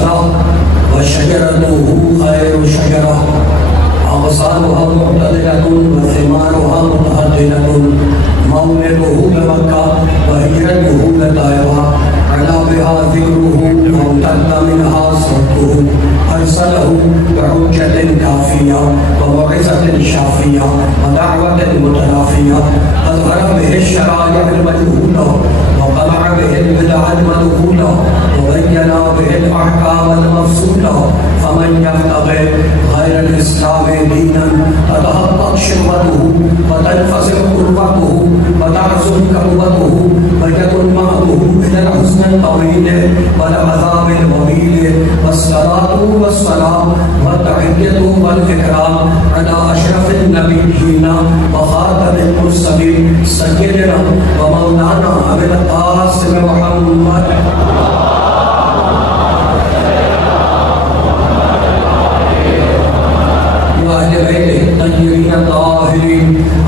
बुसरा व शजरतुहु खैरु शजरा अग़सालुहा मुअतदिलतुन व सिमारुहा मुतअद्दिलतुन मौलिदुहु बिमक्का व हिजरतुहु बिताइबा अला बिहा ज़िक्रुहु व तक़्ता मिनहा सद्दुहु अरसलहु बिहुज्जतिन काफ़िया व मौइज़तिन शाफ़िया व दअवतिन मुतलाफ़िया अज़हरा बिहि शराइअल मजहूला व क़लअ बिहिल बिदअल मदखूला व बय्यना बिहिल अहकामल मफ़सूला फमन यब्तग़ि गैरल इस्लाम दीनन ततहक़्क़क़ शिहवतुहु व तनफ़सिम क़ुर्बतुहु व तहज़ुन क़ुव्वतुहु व यकुन मअहुहु इलल हुस्निल तवील वल अज़ाबिल वबील वस्सलातु वस्सलाम व तहिय्यतु वल इकराम अला अशरफिन नबिय्यीन व ख़ातमिल मुरसलीन सय्यिदिना व मौलाना अबिल क़ासिम मुहम्मद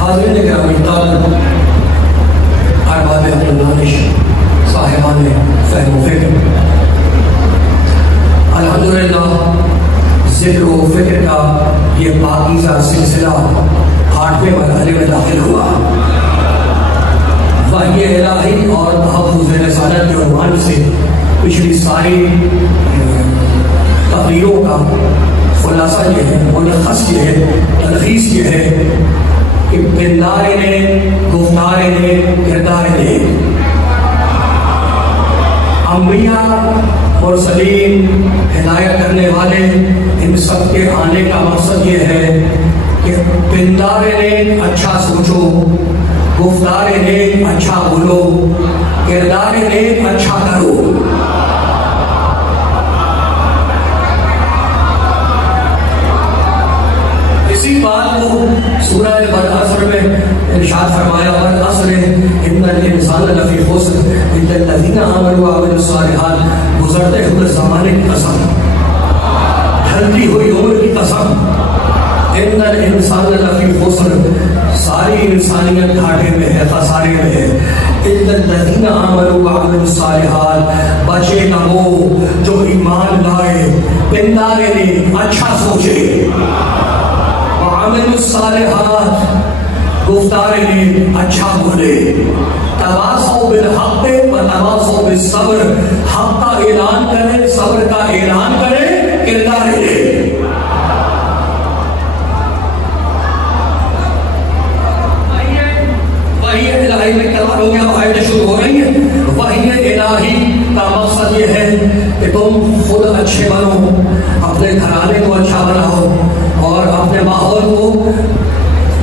हाज़िरीन गिरामी तालिब अरबाब अक़्ल साहिबान फ़हम व फ़िक्र अल्हम्दुलिल्लाह ज़िक्र व फ़िक्र का ये पाकीज़ा सिलसिला 8वें मरहले में दाखिल हुआ। वही इलाही और तहफ़्फ़ुज़ रिसालत के उन्वान से पिछली सारी तक़रीरों का खुलासा ये है, मुलख़्ख़स ये है, तलख़ीस ये है कि किरदार ने, गुफ्तार ने, किरदार ने अंबिया मुरसलीन हिदायत करने वाले इन सब के आने का मकसद ये है कि किरदार ने अच्छा सोचो, गुफ्तार ने अच्छा बोलो, किरदार ने अच्छा करो। इसी बात को सूरह वल अस्र में इरशाद फरमाया, वल अस्र इन्नल इंसान लफी खुस्र इल्लल लज़ीना आमनू व अमिलुस सालिहात। गुज़रते हुए ज़माने की कसम, ढलती हुई उम्र की कसम, इन्नल इंसान लफी खुस्र, सारी इंसानियत घाटे में है, खसारे में है। इल्लल लज़ीना आमनू व अमिलुस सालिहात, बचेगा वो जो ईमान लाए, किरदार ने अच्छा सोचे, सालिहात गुफ्तार ने अच्छा बोले, तवासौ बिल हक़ व तवासौ बिस सब्र, हक़ का ऐलान करे, सब्र का ऐलान करे, किरदार ले। वही इलाही में कमाल हो गया, आयतें शुरू हो रही है। वही इलाही का मकसद ये है कि तुम खुद अच्छे बनो, अपने घराने को अच्छा बनाओ और अपने माहौल को।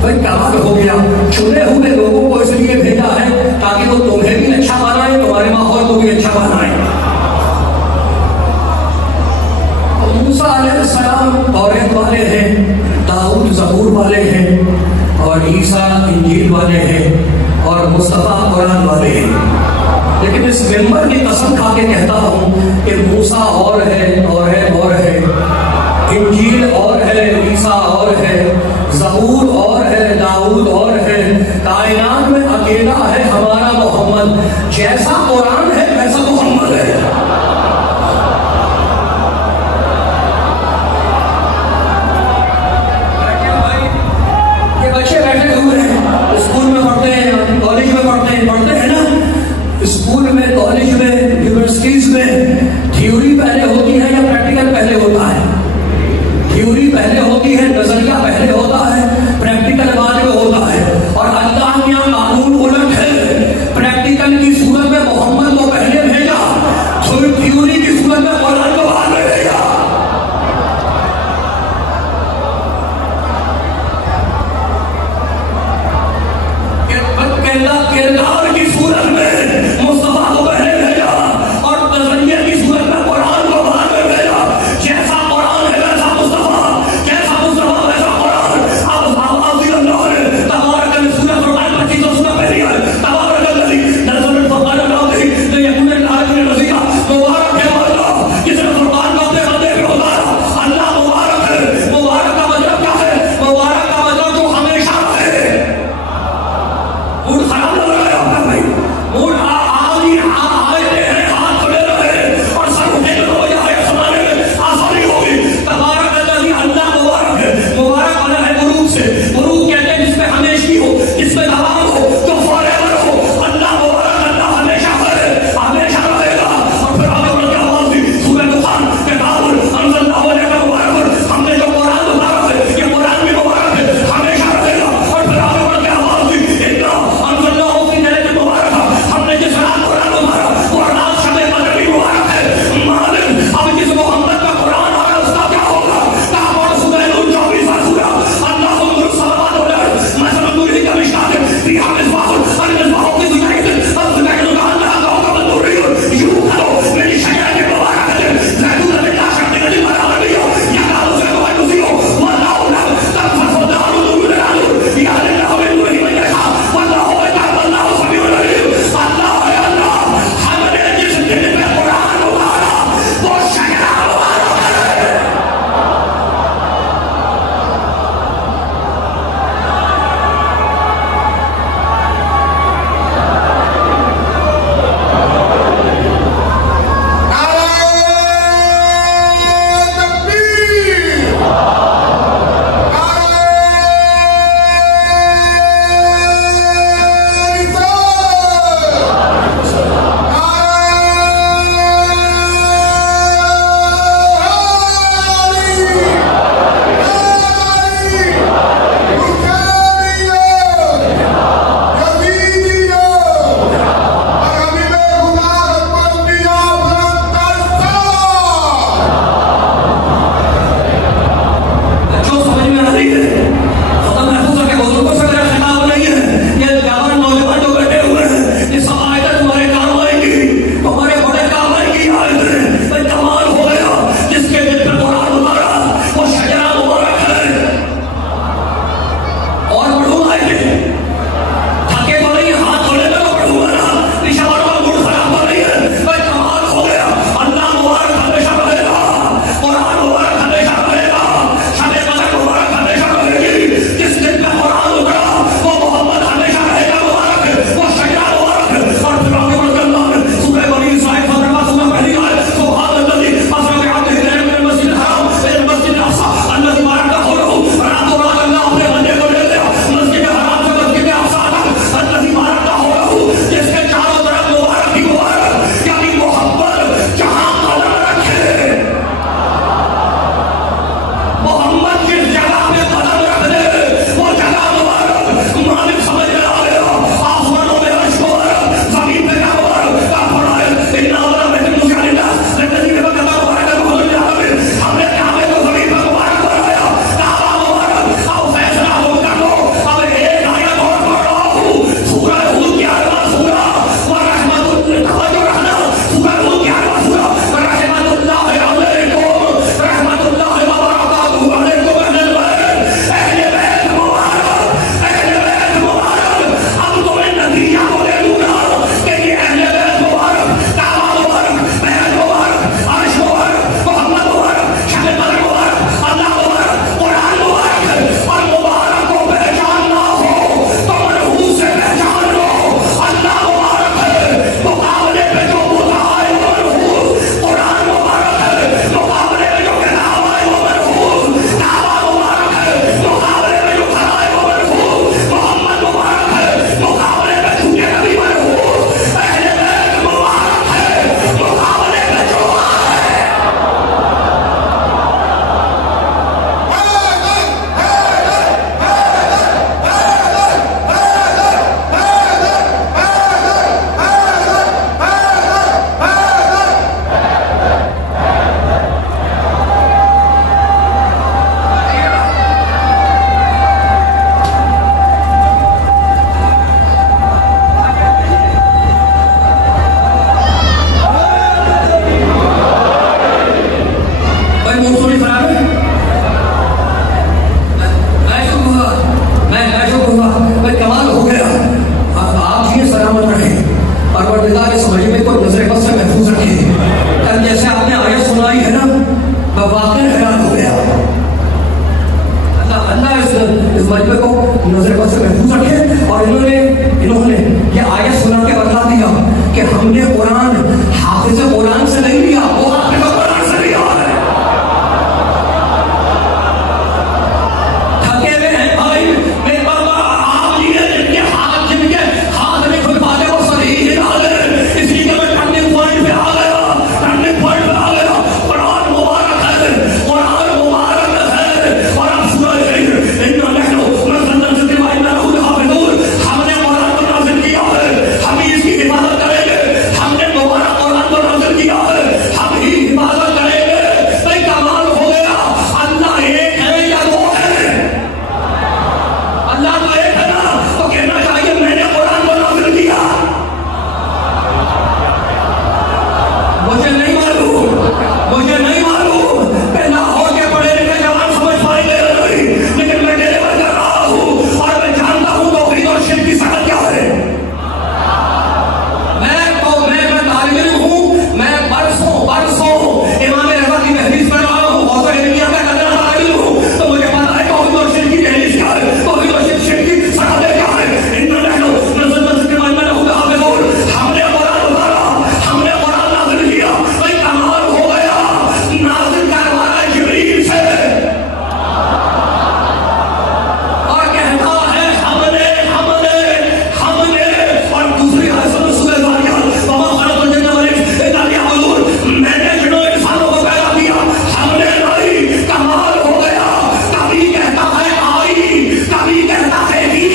भाई कमाल हो गया, चुने हुए लोगों को इसलिए भेजा है ताकि वो तुम्हें भी अच्छा बनाए, तुम्हारे माहौल को भी अच्छा बनाए। मूसा अलैहिस्सलाम तौरात वाले हैं, दाऊद ज़बूर वाले हैं, और ईसा इंजील वाले हैं, और मुस्तफ़ा कुरान वाले हैं। लेकिन इस मिंबर की कसम खा के कहता हूँ कि मूसा और है, इंजील और है, ईसा और है, ज़बूर और है, दाऊद और है, कायनात में अकेला है हमारा मोहम्मद। जैसा कुरान है वैसा मोहम्मद है। ये बच्चे बैठे हुए हैं, स्कूल में पढ़ते हैं, कॉलेज में पढ़ते हैं ना। स्कूल में, कॉलेज में, यूनिवर्सिटीज में थ्योरी पहले होती है या प्रैक्टिकल पहले होता है? थ्योरी पहले होती है, नजरिया पहले होता है, प्रैक्टिकल बाद में होता है। और अल्लाह ने कानून उलट है, प्रैक्टिकल की सूरत में मोहम्मद को पहले भेजा, थ्योरी की सूरत में कुरान को बाद में भेजा। मुझे नहीं मालूम मैं लाहौर के पढ़े लिखे जवान समझ पाएंगे नहीं, लेकिन मैं डिलीवर कर रहा हूँ और मैं जानता हूँ तौहीद और शिर्क की शकल क्या है। मैं तालिब इल्म हूँ, मैं बरसों इमाम रज़ा की तहरीर पढ़ रहा हूँ, बहुत इल्मिया का करना तालिब इल्म हूँ, तो मुझे पता है तौहीद और शिर्क की तहरीर क्या है, तौहीद और शिर्क की शकल क्या है। इन्ना नहनु नज़्ज़लना ज़िक्र व इन्ना लहू लहाफ़िज़ून, हमने कुरान उतारा, हमने कुरान नाज़िल किया, भाई कमाल हो गया, नाज़िल करवाना जिब्रील से और कहता है हमने और दूसरी आयत में सूरह ज़ारियात वमा खलक़तुल जिन्ना वल इंसा इल्ला लियअबुदून, मैंने जिन्नों इंसानों को पैदा किया, हमने नहीं, कमाल हो गया। कभी कहता है आई, कभी कहता है ही।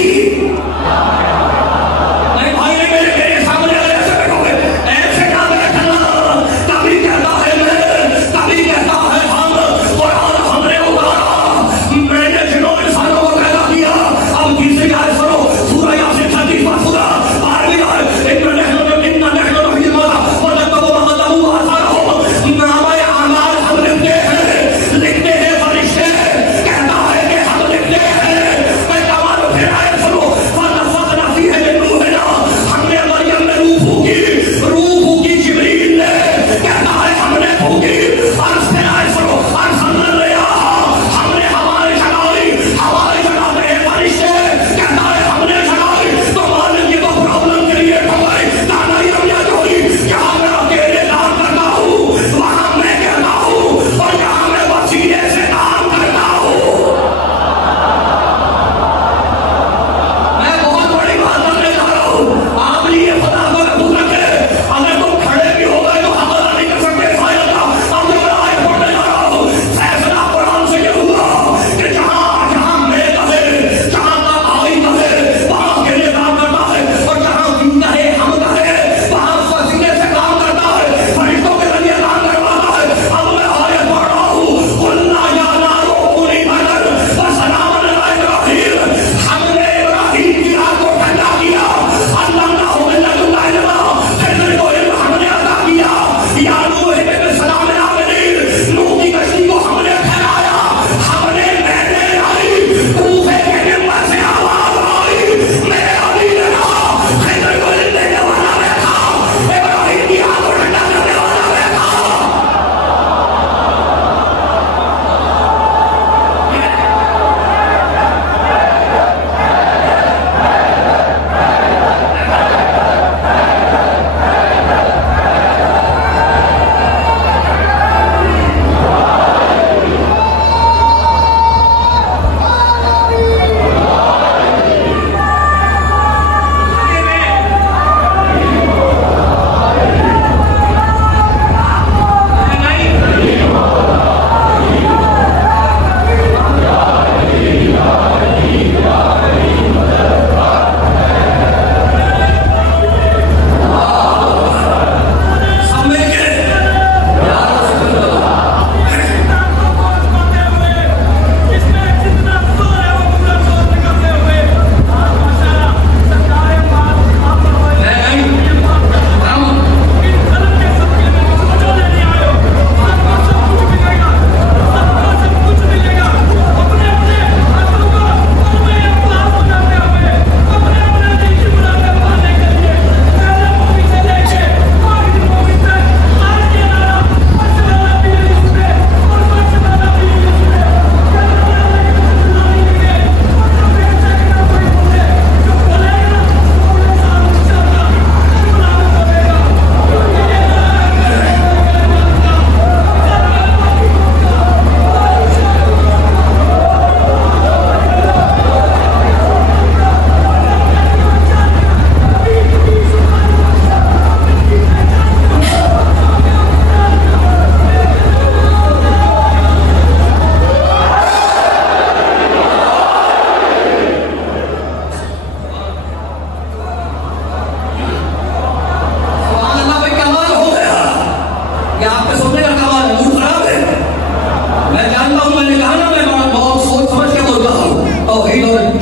नहीं भाई नहीं, मेरे सामने ऐसे बैठोगे, ऐसे ना बैठना। कभी कहता है मैं, कभी कहता है हम, कुरान हमने उतारा, मैंने जिन्नों इंसानों को पैदा किया। अब तीसरी आयत सुनो, सूरह यासीन 36 सूरह 12वीं आयत, इन्ना नहनु नुहयिल मौता व नक्तबु मा क़द्दमू व आसारहुम, नामाए आमाल हम लिखते हैं फरिश्ते, कहता है कि हम लिखते हैं। मैं कमाल फिर आयत सुनो, फ़नफ़ख़ना फ़ीही मिन रूहिना, हमने मरियम में रूह फूकी जिब्रील ने, कहता है हमने फूकी। और फिर आयत सुनो, अर्सलना रियाह, हमने हवाएं चलाई, हवाएं चलाते हैं फरिश्ते, कहता है हमने चलाई। तो मालिक ये तो प्रॉब्लम क्रिएट हो गई, दादा ये क्या जोड़ी, जहाँ मैं अकेले काम करता हूँ वहाँ मैं कहता हूँ, और जहाँ मैं वसीले से काम करता हूँ। मैं बहुत बड़ी बात करने जा रहा हूँ, आप लिए खुदा को महफूज रखे। अगर तुम खड़े भी हो गए तो हवाला नहीं कर सकते इस आयत का। अब जो मैं आयत पढ़ने जा रहा हूँ, फैसला कुरान से ये हुआ कि जहाँ मैं कहे, जहाँ का आई कहे वहाँ अकेले काम करता है, और जहाँ भी कहे हम कहे वहाँ वसीले से काम करता है, फरिश्तों के जरिए काम करवाता है। अब मैं आयत पढ़ रहा हूँ, कुल्ला या नारो कूनी बर्दन व सलामन अला इब्राहीम, हमने इब्राहीम की आग को ठंडा किया। अल्लाहु मिन लदुन्ना इल्मा, फिर को इल्म हमने अता किया। या नूह इब्न सलाम आमिनीन, नूह की कश्ती को हमने ठहराया। मैंने आई, तूफे के निम्बर से आवाज आई, मेरे अली ने कहा, खिदर को इल्म देने वाला बैठा, इब्राहीम की आग को ठंडा करने वाला बैठा।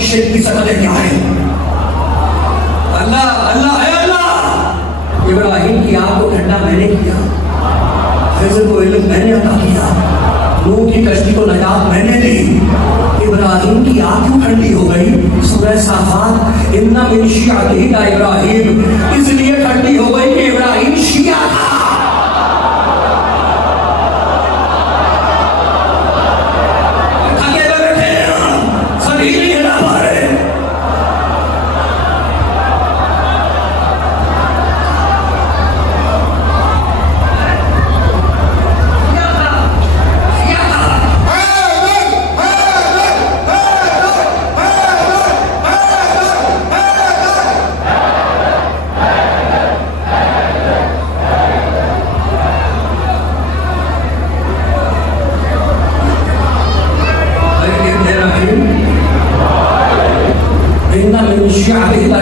शिर्क की सकतें क्या है? अल्लाह अल्लाह है अल्लाह। इब्राहिम की आग को ठंडा मैंने किया, खिज़र को इल्म मैंने अता किया, नूह की कश्ती को नजात मैंने दी, इब्राहिम की आंख क्यों ठंडी हो गई? सूरह साफात, इन्ना मिन शिअतिही इब्राहिम, इसलिए ठंडी हो गई कि इब्राहिम शिया था।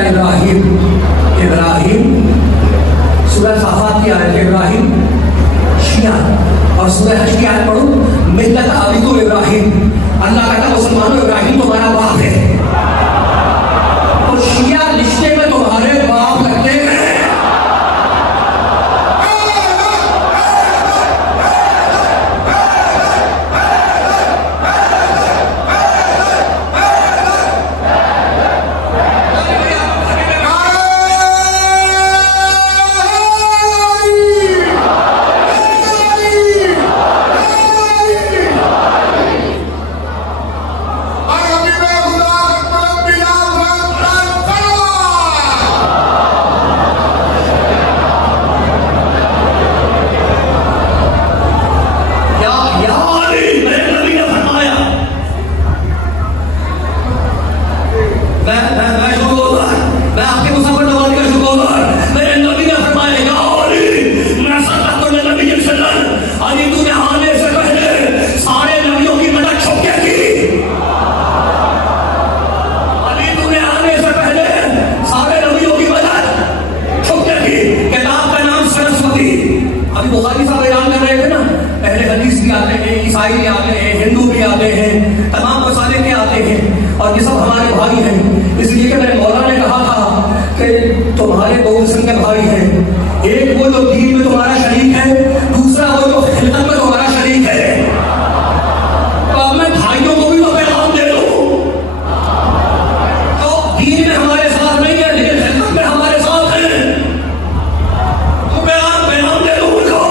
इब्राहिम, इब्राहिम सूरह साफात की आयत, इब्राहिम शिया, और सूरह हज की आयत पढ़ो, मिल्लत आबिदुल इब्राहिम, अल्लाह कहता मुसलमानों इब्राहिम तुम्हारा बाप है, और शिया रिश्ते में तुम्हारे बाप लगते हैं। ईसाई भी आते हैं, हिंदू भी आते हैं, तमाम मसाले के आते हैं, और ये सब हमारे भाई हैं। इसलिए कि मेरे मौला ने कहा था कि तुम्हारे दो किस्म के भाई हैं, एक वो जो दीन में तुम्हारा शरीक है, दूसरा वो जो खिदमत में तुम्हारा शरीक है। तो अब मैं भाइयों को भी तो पैगाम दे दूं, तो दीन में हमारे साथ नहीं है लेकिन खिदमत में हमारे साथ है, तो पैगाम दे दूं उनको।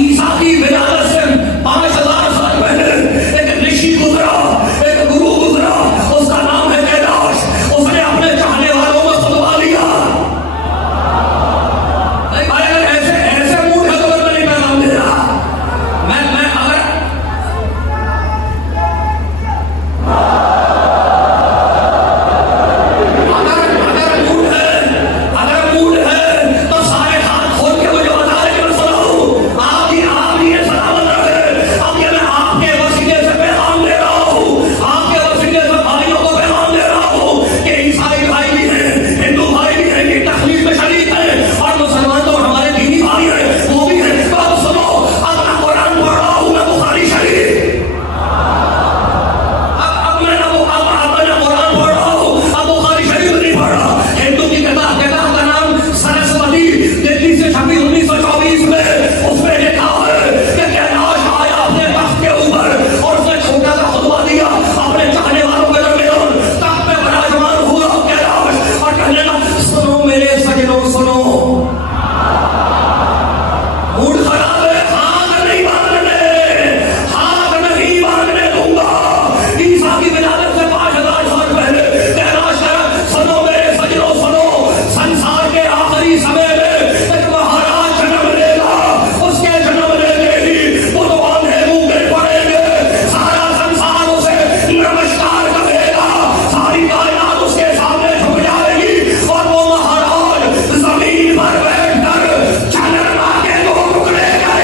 ईसा की विलादत से 5000 साल पहले एक ऋषि गुजरा, एक गुरु गुजरा, उसका नाम है कैलाश, उसने अपने चाहने वालों में खुदवा लिया। अगर ऐसे मूड है तो मैं नहीं पैगाम दे रहा। मैं अगर मूड है तो सारे हाथ खोल के मुझे बता रहे कि मैं सुनाऊं। आप ये सलामत रहे। अब ये मैं आपके वसीले से पैगाम दे रहा हूँ, आपके वसीले से भाइयों को पैगाम दे रहा हूँ कि ईसाई भाई भी हैं, हिंदू भाई भी हैं, ये तकलीफ में शरीक है, और मुसलमान तो हमारे दीनी भाई हैं, वो भी हैं। तो अब सुनो, अब मैं कुरान पढ़ रहा हूँ, मैं बुखारी शरीफ, अब मैं कुरान पढ़ रहा हूँ, अब बुखारी शरीफ नहीं पढ़ रहा। हिंदू की किताब का नाम सरस्वती, दिल्ली से छपी 1924 में, उसमें लिखा है कि कैलाश आया अपने तख्त के ऊपर और उसने छोटा सा खुतबा दिया अपने चाहने वालों के दरमियान। तख्त पे विराजमान हुआ कैलाश और कहने लगा, सुनो मेरे सजनों सुनो, मूड खराब है, हाथ नहीं मांगने दूंगा। ईसा की विलादत से 5000 साल पहले कैलाश कहा, सुनो मेरे सजनों सुनो, संसार के आखिरी समय में एक महाराज जन्म लेगा, उसके जन्म लेते ही वो तो आंधे मूंगे पड़ेंगे, सारा संसार उसे नमस्कार करेगा, सारी कायनात उसके सामने झुक जाएगी, और वो महाराज जमीन पर बैठकर चंद्रमा के 2 टुकड़े करेगा।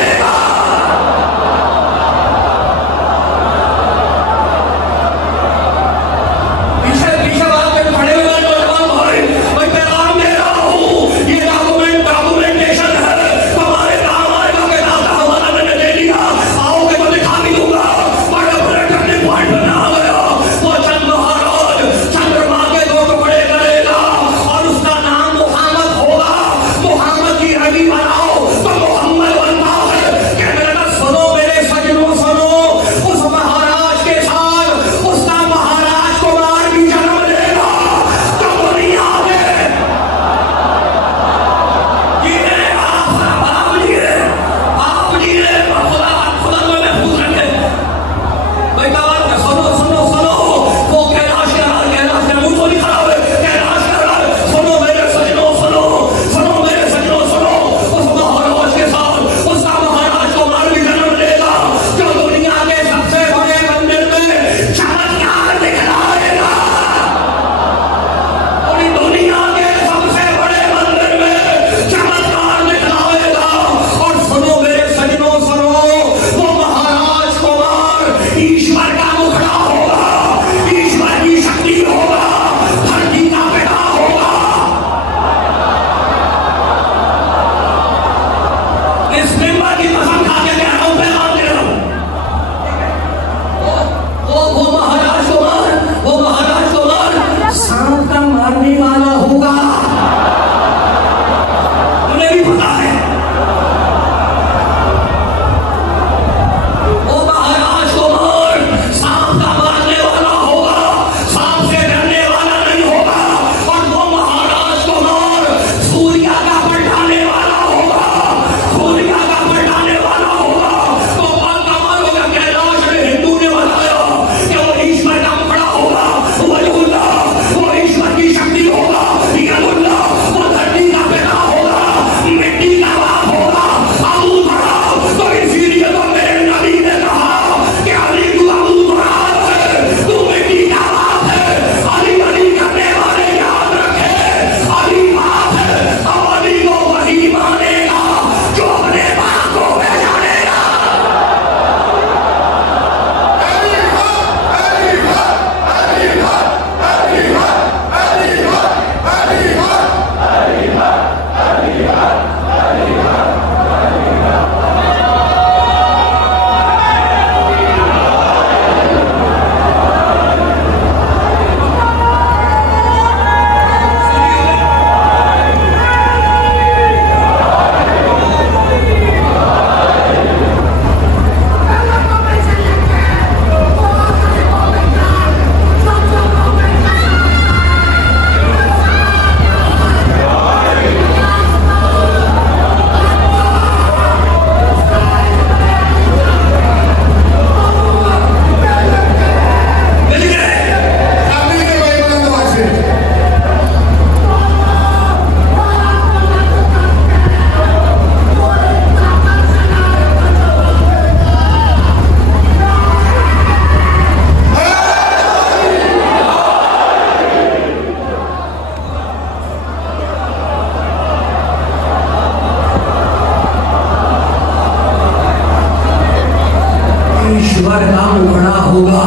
नाम उखड़ा होगा।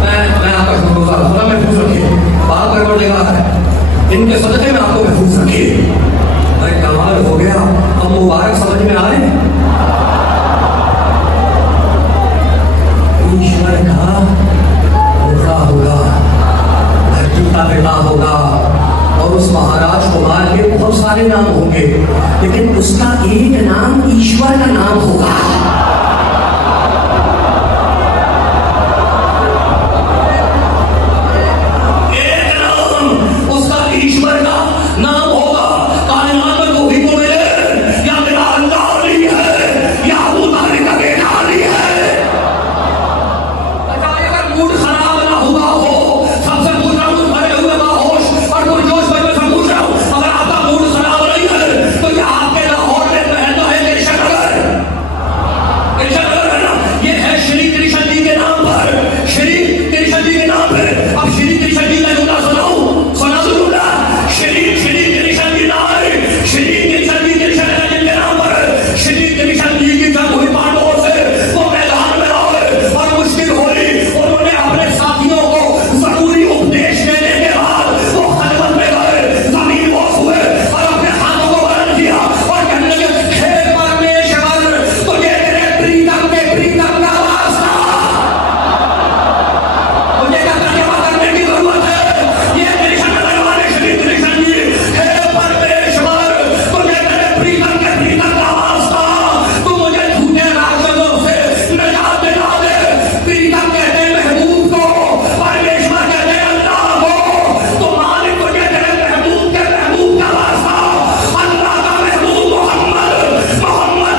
मैं आपका शुक्रगुजार हूं, महफूज रखिए, बात परवरदिगार है, इनके सदक़े में आपको महफूज रखिए। अरे कमाल हो गया, अब मुबारक समझ में आ रहे हैं। ईश्वर का उखड़ा होगा, धरती का बेटा होगा, और उस महाराज कुमार के बहुत सारे नाम होंगे, लेकिन उसका एक नाम ईश्वर का नाम होगा। एक नाम उसका ईश्वर का नाम होगा। कायनात में कोई को मिले या मेरा अल्लाह अली है या अबू तालिब का बेटा अली है। अगर मूड खराब ना हुआ हो, सबसे पूछ रहा हूं, भरे हुए बाहोश और कोई जोश में से पूछ रहा हूं, अगर आपका मूड खराब नहीं है तो ये आपके लाहौर में पहनता है कृष्ण नगर है ना, ये है श्री कृष्ण जी के नाम पर, श्री कृष्ण जी के नाम पर। अब श्री कृष्ण जी का जुमला सुना दो जुमला, श्री कृष्ण जी ना है, श्री कृष्ण जी कृष्ण है जिनके नाम पर श्री कृष्ण जी की जंग हुई पांडवों से, वो मैदान में आए और मुश्किल हुई, उन्होंने अपने साथियों को जरूरी उपदेश देने के बाद वो खलवत में गए, जमीन बोस हुए और अपने हाथों को बुलंद किया और कहने लगे, हे परमेश्वर, तुझे तेरे प्रीतम का वास्ता, मुझे क्या तर्जुमा करने की जरूरत है। ये कृष्ण नगर वाले श्री कृष्ण जी, हे परमेश्वर, तुझे तेरे प्रीतम का वास्ता, तू मुझे झूठे राक्षसों से निजात दिला दे। प्रीतम कहते हैं महबूब को, परमेश्वर कहते हैं अल्लाह को। तो मालिक तुझे तेरे महबूब का वास्ता, अल्लाह का महबूब मोहम्मद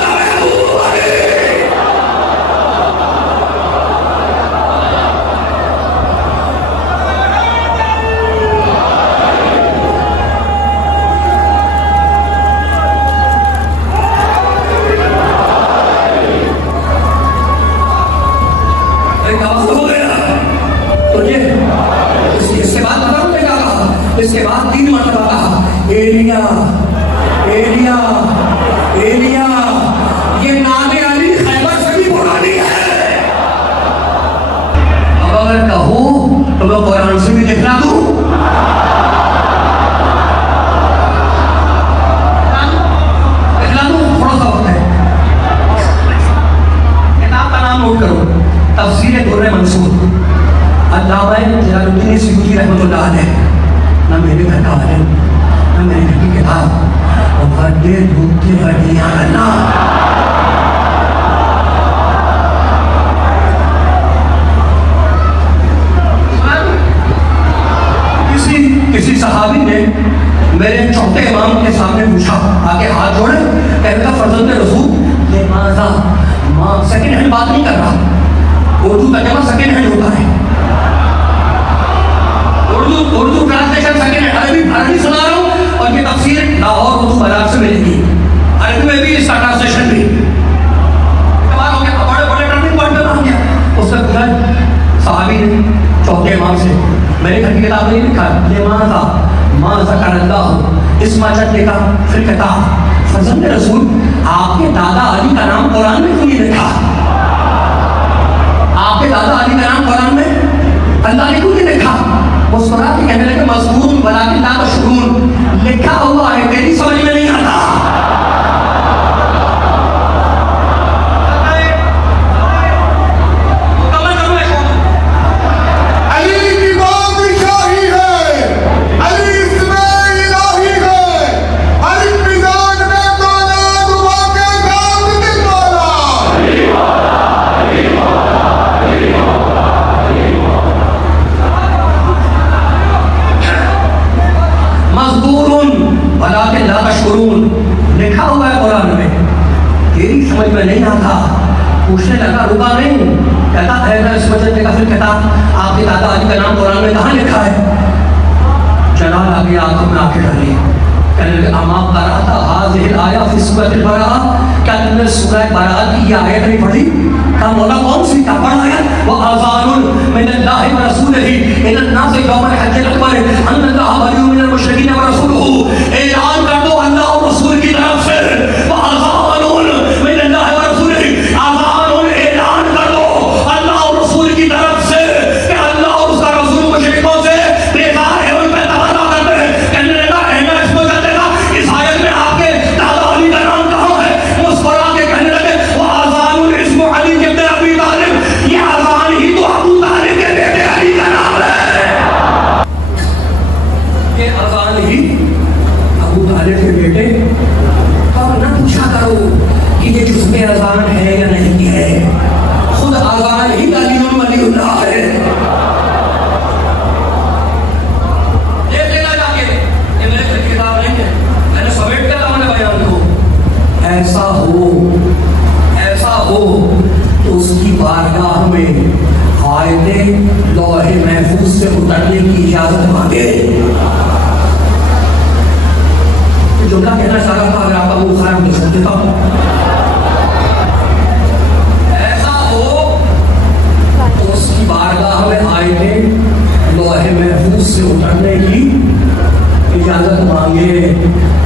का महबूब अली। हो गया तो ये इसके बाद पता हमने क्या कहा, इसके बाद 3 मरतबा कहा एलिया एलिया एलिया। ये नाम अली खैबर से भी पुरानी है। अब अगर कहूं तो मैं कुरान से भी दिखला दूं, थोड़ा सा वक्त है। किताब का नाम नोट करो, तफसीर दुर्र मंसूर, अल्लामा जलालुद्दीन सुयूती रहमतुल्लाह अलैह। ना मेरे घर का आलिम, ना मेरे घर की किताब, और बड़े दूसरे हड्डियां करना। किसी सहाबी ने मेरे चौथे इमाम के सामने पूछा, आगे हाथ जोड़े, कहने का फर्जंद रसूल लिमाज़ा, सेकंड हैंड बात नहीं कर रहा, उर्दू तर्जुमा सेकंड हैंड होता है, उर्दू ट्रांसलेशन सेकंड हैंड, अरबी सुना रहा हूँ और ये तफसीर लाहौर उर्दू बाजार से मिलेगी, अरबी में भी इसका ट्रांसलेशन भी। हो गया, बड़े टर्निंग पॉइंट पे आ गया। उससे पूछा सहाबी ने चौथे इमाम से, मेरे घर की किताब में लिखा है माँ ज़करल्लाह इस्मा चट्टे का फिर किताब, फर्जंद रसूल आपके दादा अली का नाम कुरान में क्यों नहीं लिखा? आपके दादा अली का नाम कुरान में अल्लाह ने क्यों नहीं लिखा? मुस्कुरा के कहने लगे मज़कूरुन वलाकिन ला तशकुरून, लिखा हुआ है तेरी समझ में नहीं आता। लिखा हुआ है कुरान में, तेरी समझ में नहीं आता। पूछने लगा, रुका नहीं, कहता है का फिर कहता आपके दादा अली का नाम कुरान में कहाँ लिखा है? जलाल आ गया, आंखों में आंखें डाली, कहने लगे अमा क़राअता हाज़िहिल आया फ़ी सूरतिल बराअह, क्या तुमने सूरह बराअह की ये आयत नहीं पढ़ी? कहा मौला कौन सी क्या पढ़ा है? वो अज़ानुन मिनल्लाहि व रसूलिही इलन्नासि यौमल हज्जिल अकबर अन्नल्लाह बरीउम मिनल मुशरिकीन व रसूलुहु, ऐलान कर दो अल्लाह और रसूल की तरफ से अजान ही अबू तालिब के बेटे अब न पूछा करो कि ये जुज़्वे अजान है या नहीं है, खुद अजान ही अलीउल वलीउल्लाह है। देख लेना जाके, ये मेरे किताब नहीं है, मैंने समेट कर अपने बयान को। ऐसा हो तो उसकी बारगाह में आयते लौहे महफूज से उतरने की इजाजत मांगे। जुमला कहना चाह रहा था, अगर आपका मुंह खराब कर सकते था। ऐसा हो तो उसकी बारगाह में आयते लौहे महफूज से उतरने की इजाजत मांगे।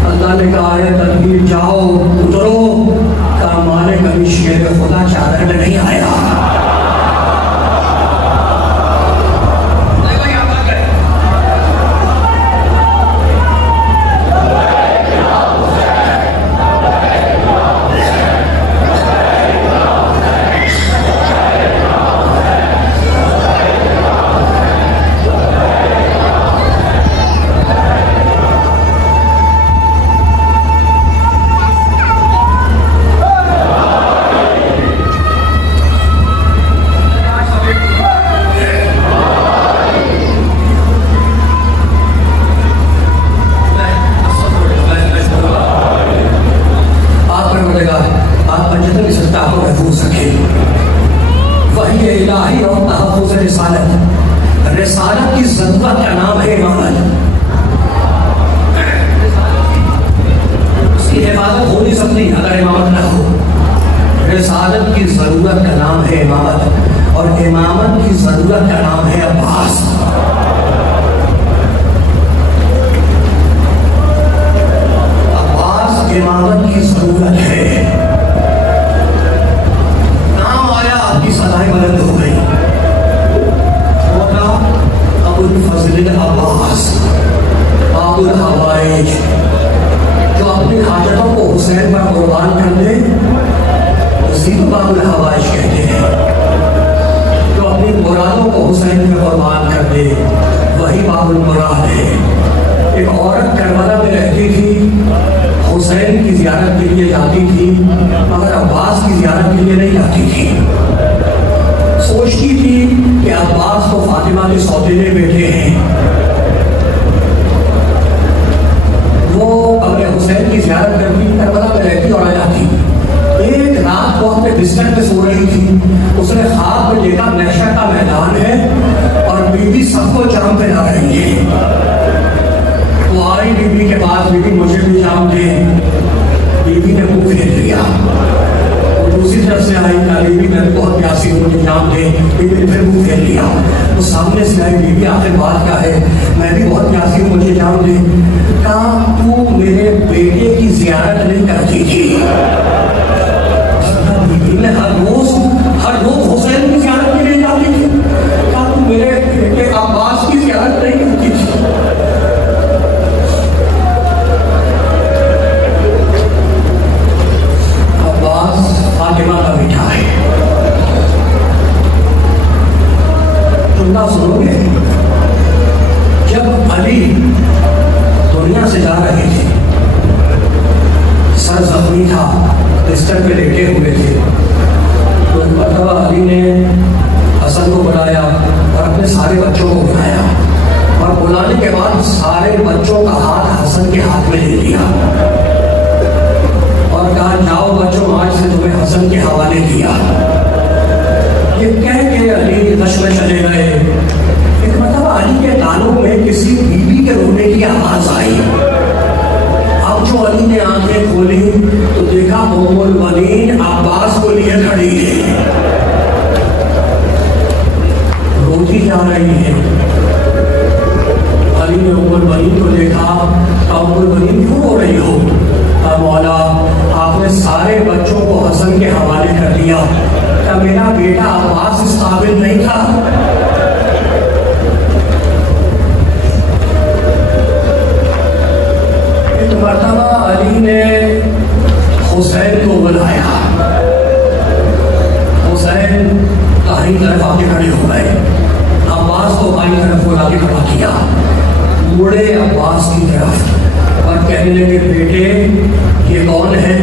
अल्लाह ने कहा है तदबीर जाओ उतरो, का माने कभी शेर खुदा चादर में नहीं आया। रिसालत की ज़रूरत का नाम है इमामत। उसकी हिफाजत हो नहीं सकती अगर इमामत न हो। रिसालत की ज़रूरत का नाम है इमामत, और इमामत की ज़रूरत का नाम है अब्बास। अब्बास इमामत की ज़रूरत है। नाम आया, आपकी सदाएं बुलंद हो गई। फजल अब्बास बाबुल हवाइज, जो अपनी हाजतों को हुसैन पर कुर्बान कर दे उसी को बाबुल हवाइज कहते हैं। जो अपनी मुरादों को हुसैन पर कुर्बान कर दे वही बाबुल मुराद है। एक औरत करबला में रहती थी, हुसैन की ज़ियारत के लिए जाती थी, मगर अब्बास की ज़ियारत के लिए नहीं जाती थी। सोचती थी कि अब्बास तो फातिमा के सौतेले बेटे हैं, वो अगर हुसैन की ज़ियारत करती करबला में रहती और आ जाती। एक रात वो अपने बिस्तर पे सो रही थी, उसने ख्वाब में देखा महशर का मैदान है और बीबी सबको जाम पे ला रही है। वो आई बीबी के पास, बीबी मुझे भी जाम दे। बीबी ने मुंह फेर लिया। दूसरी तरफ से आई ना, बीबी मैं बहुत प्यासी हूँ, मुझे जाम दे। बीबी ने फिर मुंह फेर लिया। वो सामने से आई, बीबी आखिर बात क्या है? मैं भी बहुत प्यासी हूँ, मुझे जाम दे। कहा तू मेरे बेटे की ज़ियारत नहीं करती थी? बीबी ने हर रोज हुसैन की ज़ियारत के लिए जाती थी। कहा तू मेरे बेटे अब्बास की ज़ियारत नहीं करती थी? फातिमा का बेटा है। जुमला सुनोगे, जब अली दुनिया से जा रहे थे, सर जख्मी था, बिस्तर पे लेटे हुए थे, तो मरतबा अली ने हसन को बुलाया और अपने सारे बच्चों को बुलाया, और बुलाने के बाद सारे बच्चों का हाथ हसन के हाथ में ले लिया और कहा जाओ बच्चों, आज से तुम्हें हसन के हवाले किया। ये कह के अली दश में चले गए। एक मतलब अली के कानों में किसी बीबी के रोने की आवाज आई। अब जो अली ने आंखें खोली तो देखा उम्मुल बनीन अब्बास को लिए खड़ी है, रोती जा रही है। अली ने उम्मुल बनीन को देखा, उम्मुल बनीन क्यों रो रही हो? मौला आपने सारे बच्चों को हसन के हवाले कर दिया, क्या मेरा बेटा अब्बास इस काबिल नहीं था? एक मरतबा अली ने हुसैन को बुलाया। हुसैन दाहिनी तरफ आके खड़े हो गए, अब्बास को बाईं तरफ बुला के खड़ा किया। बूढ़े अब्बास अब्बास की तरफ और कहने लगे, बेटे ये कौन है?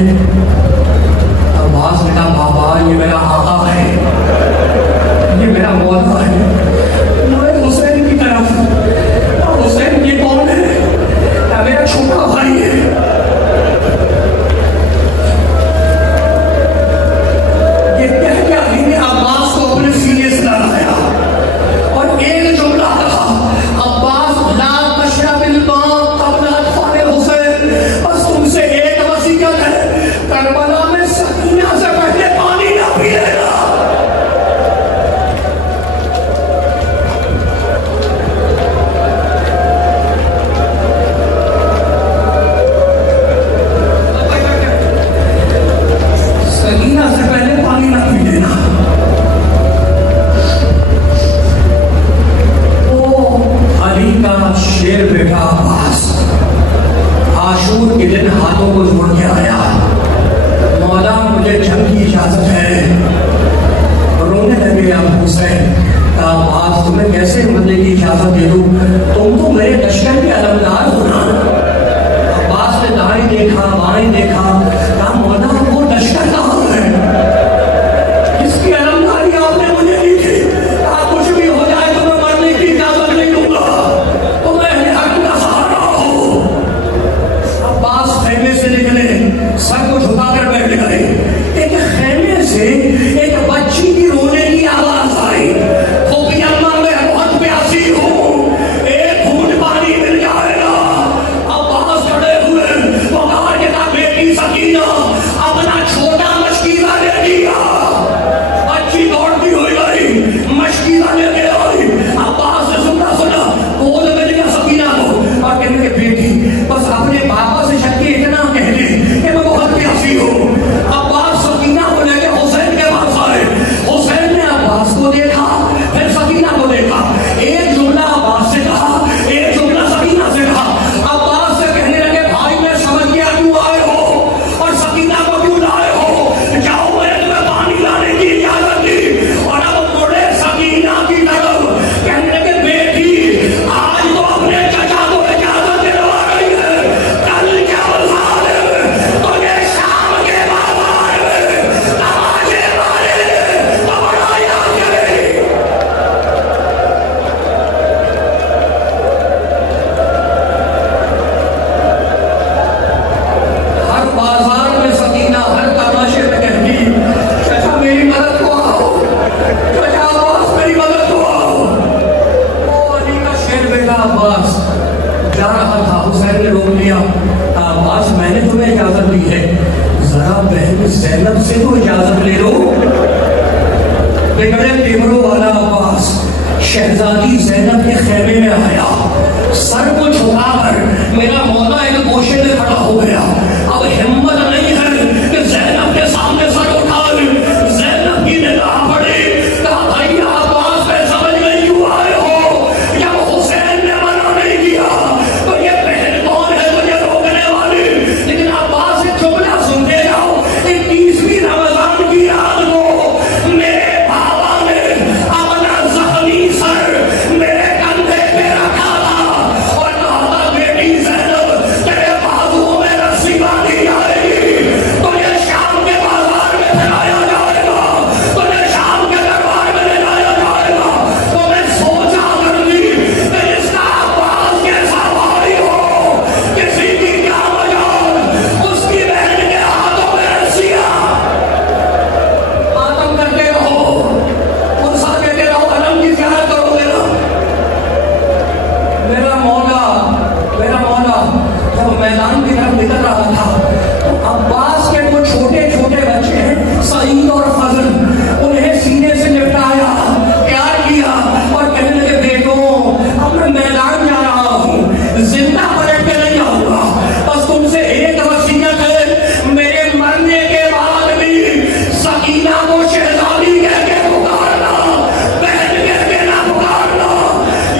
अब्बास ने कहा, बाबा ये मेरा आका है, ये मेरा मौला है। हुसैन की तरफ, हुसैन ये कौन है? मेरा छोटा भाई है। ये कह के अली ने अब्बास को अपने सीने से लगाया और एक जुमला कहा, अब्बास ला तशरबिल मां क़ब्ल अत्फ़ाल हुसैन, बस तुमसे एक वसीयत है, करबला में सकीना से पहले पानी ना पी लेना। सकीना से पहले पानी ना पी लेना। अली का शेर बेटा अब्बास आशूर के दिन हाथों को जोड़ के आया, मौला मुझे जंग की इजाजत है। रोने लगे अब हुसैन का, अब्बास तुम्हें कैसे मरने की इजाजत दे दूं, तुम तो मेरे लश्कर के अलमदार हो ना। अब्बास ने दाएं देखा बाएं देखा, कहा मौला वो लश्कर कहाँ है, इसकी अलमदारी आपने मुझे दी थी, कुछ भी हो जाए तो मैं मरने की इजाजत नहीं दूंगा, तो मैं हक का सहारा हूं। अब्बास खेमे से निकले, सर को झुकाकर बैठ गए। एक खेमे से एक बच्ची की रोने की आवाज आई, फूफी अम्मा मैं बहुत प्यासी हूँ, एक घूंट पानी मिल जाएगा। अब्बास खड़े हुए, वो बाहर के कहा, बेटी सकीना अपना छोटा मशकीला ले लिया। बच्ची दौड़ती हुई गई, मशकीला लेके आई। अब्बास ने सुना गोद में लिया सकीना को और कहने के, बेटी बस अपने पापा से शक्ति इतना कह दे कि मैं बहुत प्यासी हूँ। अब्बास सकीना को लेके हुसैन के पास आए। हुसैन ने अब्बास को देखा, फिर सकीना को देखा, एक जुमला अब्बास से कहा, एक जुमला सकीना से कहा। अब्बास से कहने लगे, भाई मैं समझ गया क्यों आए हो और सकीना को क्यों लाए हो, जाओ मैंने तुम्हें पानी लाने की इजाजत दी। और अब मुड़े सकीना की तरफ, कहने लगे, बेटी आज तो अपने चचा को इजाजत दिलवा रही है, कल क्या हाल है, तो ये शाम के बाजार में तमाशे मारेंगे तो बड़ा याद करेगी। हर बाजार में सकीना हर तमाशे में कहती, चाचा मेरी मदद को आओ, चाचा अब्बास मेरी मदद को आओ। वो अली का शेर बेटा अब्बास जा रहा था, हुसैन ने रोक लिया। अब्बास मैंने तुम्हें इजाजत दी है, जरा बहन ज़ैनब से तो इजाजत ले लो। बिगड़े तेवरों वाला अब्बास शहजादी ज़ैनब के खेमे में आया, सर को झुकाकर मेरा मौला एक गोशे में खड़ा हो गया। अब हिम्मत नहीं है कि ज़ैनब के सामने सर उठाए। ज़ैनब की निगाह पड़ी, कहा भैया अब्बास पे समझ में क्यों आए हो, जब हुसैन ने मना नहीं किया तो ये बहन कौन है मुझे रोकने वाली। लेकिन अब्बास से जुमला सुनते जाओ, 21वीं रमजान की रात को मेरे बाबा ने अपना जख्मी सर मेरे कंधे पे रखा था और कहा था, बेटी ज़ैनब तेरे बाजुओं में रस्सी बांधी जाएगी, तुझे शाम के बाजार में फैलाया जाएगा, तुझे शाम के दरबार में ले जाया जाएगा। तो मैं सोचा करती कि जिसका अब्बास जैसा भाई हो, किसी की क्या मजाल, उसकी बहन के हाथों में रस्सियां, आतम करते रहो, उनसा देते रहो, अलम की ज़ियारत करोगे ना। मेरा मौला जब मैदान की तरफ निकल रहा था तो अब्बास के वो छोटे छोटे बच्चे हैं सईद और फजल, उन्हें सीने से निपटाया, प्यार किया और कहने लगे, बेटों अब मैं मैदान जा रहा हूँ, जिंदा पलट के नहीं आऊंगा, बस तुमसे एक वसीयत है, मेरे मरने के बाद भी सकीना को शहजादी कह के पुकारना, बहन कह के ना पुकारना।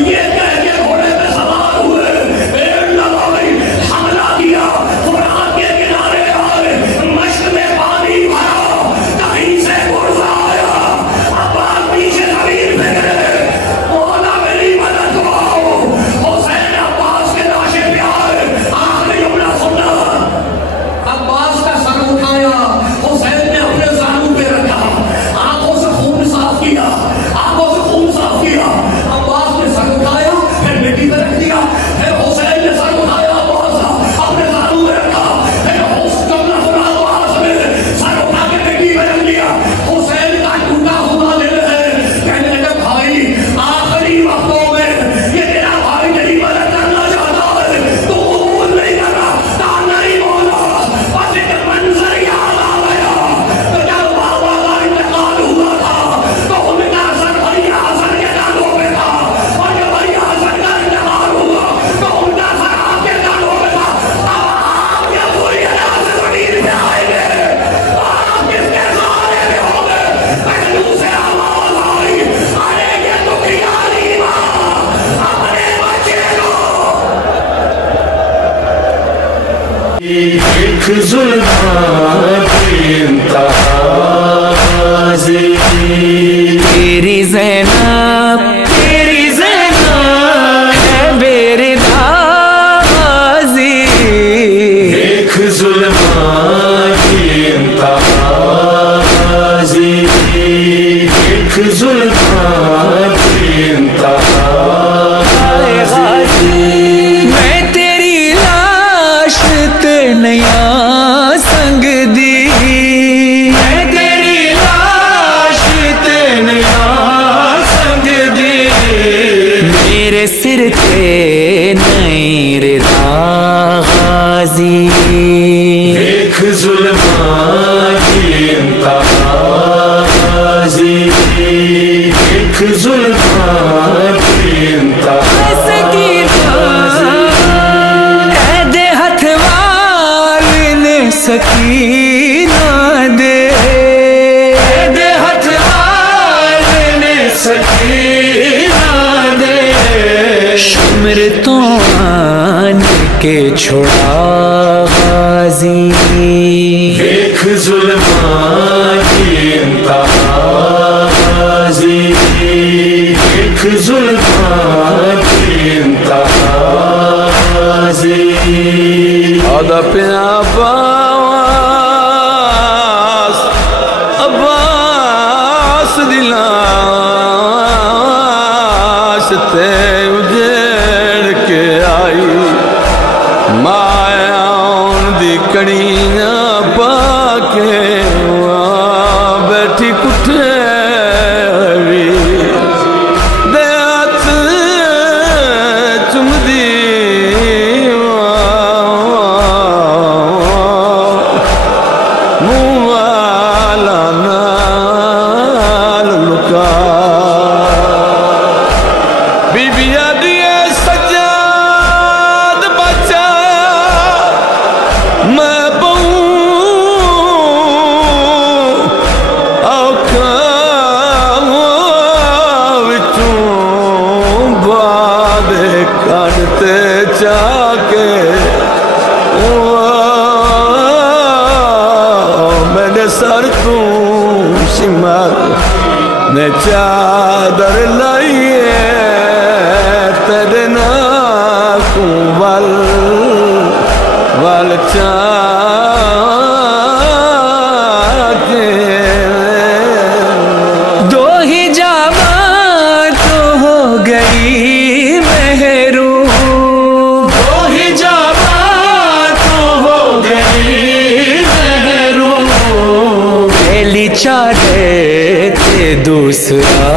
ये कह के घोड़े पे सवार हुए, पेड़ लगाई, हमला किया। एक जुल्फ़ां की इंतहाज़ी, तेरी ज़ैनब है बेरदाज़ी। एक जुल्फ़ां की इंतहाज़ी, एक जुल्फ़ां की इंतहाज़ी। मैं तेरी लाश ते नया संग दी, मैं तेरी लाश ते नया संग दी। मेरे सिर ते नई रिदा गाज़ी। एक जुल्फ़ां की इंतहाज़ी, एक जुल्फ़ां की इंतहाज़ी। ऐदे हथवार ने सकीना दे, ऐदे हथवार ने सकीना दे। शुमर तो आन के छोड़ा गाज़ी। एक जुल्फ़ां की इंतहाज़ी, एक जुल्फ़ां की इंतहाज़ी। आदा पिया अब्बास दिलाश ते उजेड़ के आई। माया दी कड़ियां पाके बैठी कुठे दे हथ चुमदी। मुँह वाला नाल लुका बीबिया दिए सजाद बचा। मैं काटते चाके मैंने सर तू शिमर ने चादर लाइए। तेरे नाकू वल वल चाके। दो ही जामा तो हो गई चाहे ते दूसरा